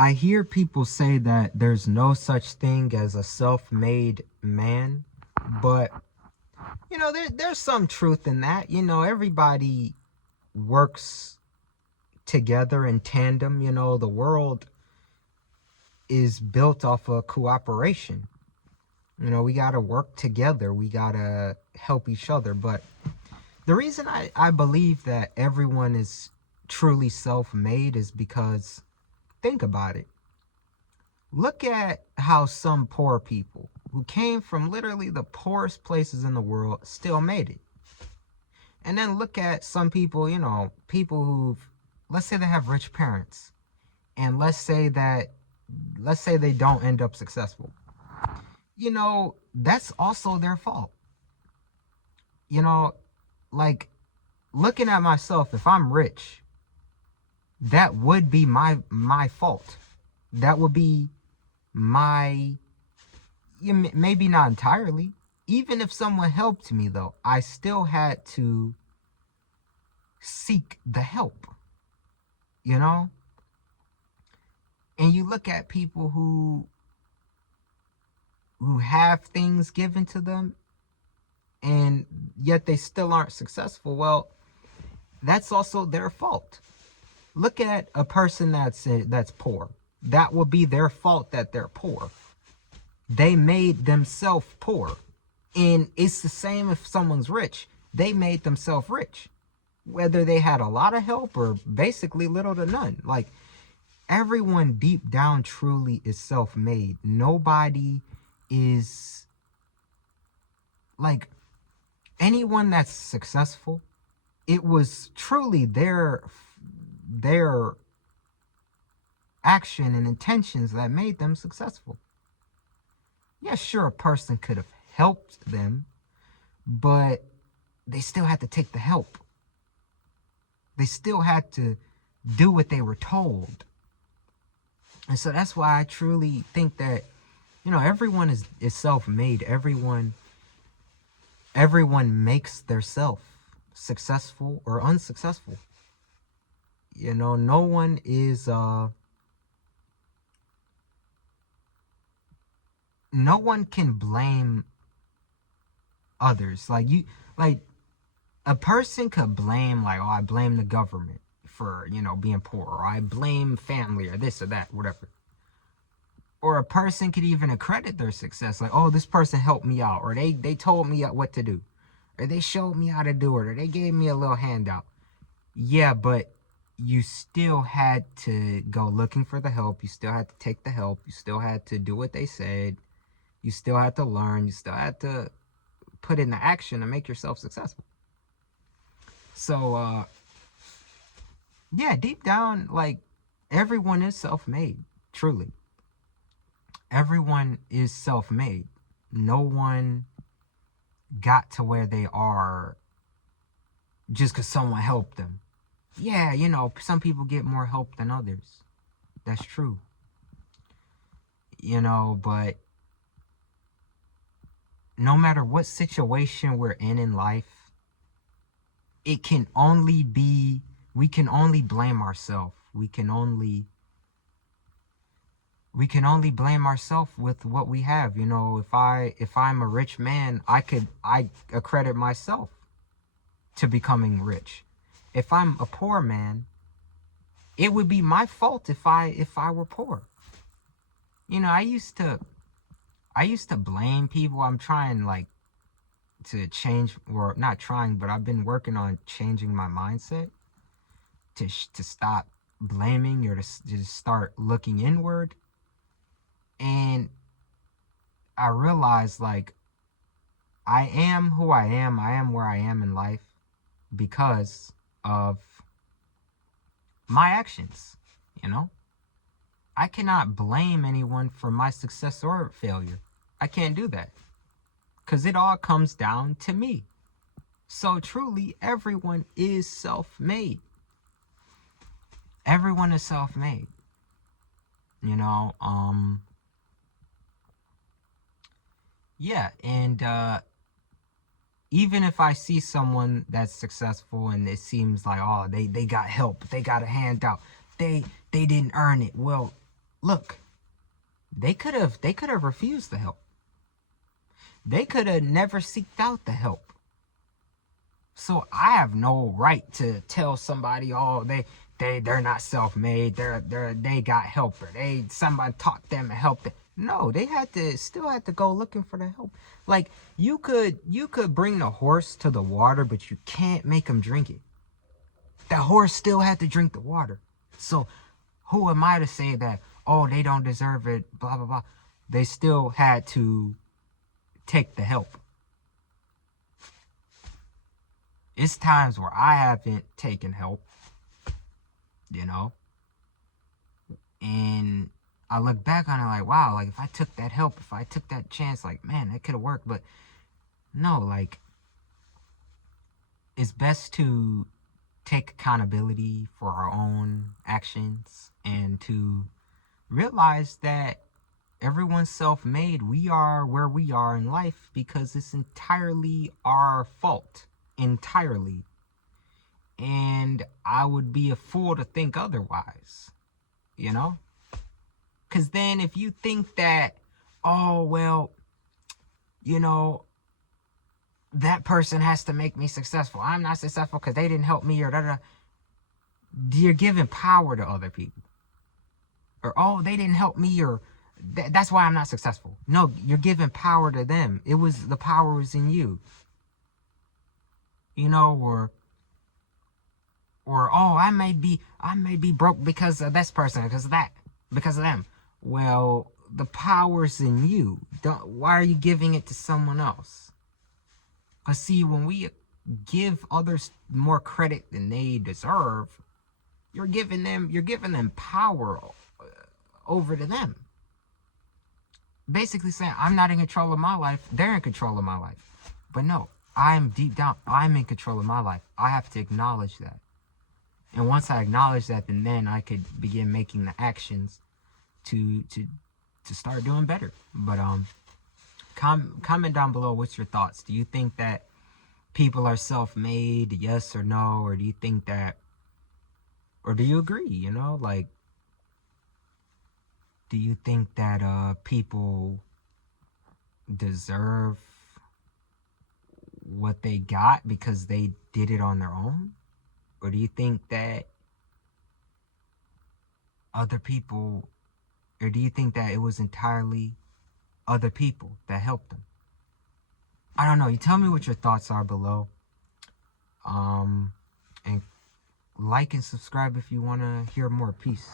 I hear people say that there's no such thing as a self-made man, but there's some truth in that. Everybody works together in tandem. The world is built off of cooperation. We got to work together. We got to help each other. But the reason I believe that everyone is truly self-made is because, think about it. Look at how some poor people who came from literally the poorest places in the world still made it. And then look at some people, people who've, let's say they have rich parents. And let's say they don't end up successful. That's also their fault. Like, looking at myself, if I'm rich, that would be my fault. That would be maybe not entirely. Even if someone helped me, though, I still had to seek the help. And you look at people who have things given to them, and yet they still aren't successful. Well, that's also their fault. Look at a person that's poor. That will be their fault that they're poor. They made themselves poor. And it's the same if someone's rich. They made themselves rich. Whether they had a lot of help or basically little to none. Like, everyone deep down truly is self-made. Nobody is, like, anyone that's successful, it was truly their action and intentions that made them successful. Yeah, sure, a person could have helped them, but they still had to take the help. They still had to do what they were told. And so that's why I truly think that, everyone is self-made. Everyone makes their self successful or unsuccessful. No one is no one can blame others. Like a person could blame, like, oh, I blame the government for, being poor, or I blame family, or this or that, whatever. Or a person could even accredit their success, like, oh, this person helped me out, or they told me what to do, or they showed me how to do it, or they gave me a little handout. Yeah, but you still had to go looking for the help. You still had to take the help. You still had to do what they said. You still had to learn. You still had to put in the action to make yourself successful. So, yeah, deep down, like, everyone is self-made, truly. Everyone is self-made. No one got to where they are just because someone helped them. Yeah, some people get more help than others. That's true. But no matter what situation we're in life, it can only be, we can only blame ourselves. We can only blame ourselves with what we have. If I'm a rich man, I accredit myself to becoming rich. If I'm a poor man, it would be my fault if I were poor. I used to blame people. I'm trying, like, to change, or not trying, but I've been working on changing my mindset to stop blaming, or to start looking inward. And I realized, like, I am who I am where I am in life because of my actions. I cannot blame anyone for my success or failure. I can't do that, because it all comes down to me. So truly, everyone is self-made. Everyone is self-made. Yeah, and even if I see someone that's successful and it seems like, oh, they got help, they got a handout, they didn't earn it. Well, Look, they could have refused the help. They could have never seeked out the help. So I have no right to tell somebody, oh, they're not self-made. They got help, or somebody taught them and helped them. No, they still had to go looking for the help. Like, you could bring the horse to the water, but you can't make him drink it. The horse still had to drink the water. So who am I to say that, oh, they don't deserve it, blah, blah, blah. They still had to take the help. It's times where I haven't taken help, you know, and I look back on it like, wow, like, if I took that help, if I took that chance, like, man, that could have worked. But no, like, it's best to take accountability for our own actions and to realize that everyone's self-made. We are where we are in life because it's entirely our fault. Entirely. And I would be a fool to think otherwise, you know? Because then if you think that, oh, well, you know, that person has to make me successful, I'm not successful because they didn't help me, or da-da, you're giving power to other people. Or, oh, they didn't help me, or that's why I'm not successful. No, you're giving power to them. The power was in you. You know, or oh, I may be broke because of this person, because of them. Well, the power's in you. Why are you giving it to someone else? Because see, when we give others more credit than they deserve, you're giving them power over to them. Basically saying, I'm not in control of my life, they're in control of my life. But no, deep down, I'm in control of my life. I have to acknowledge that. And once I acknowledge that, then I could begin making the actions to start doing better. But comment down below, what's your thoughts? Do you think that people are self-made, yes or no? Or do you think that, or do you agree, you know? Like, do you think that people deserve what they got because they did it on their own? Or do you think that other people, or do you think that it was entirely other people that helped them? I don't know. You tell me what your thoughts are below. And like and subscribe if you want to hear more. Peace.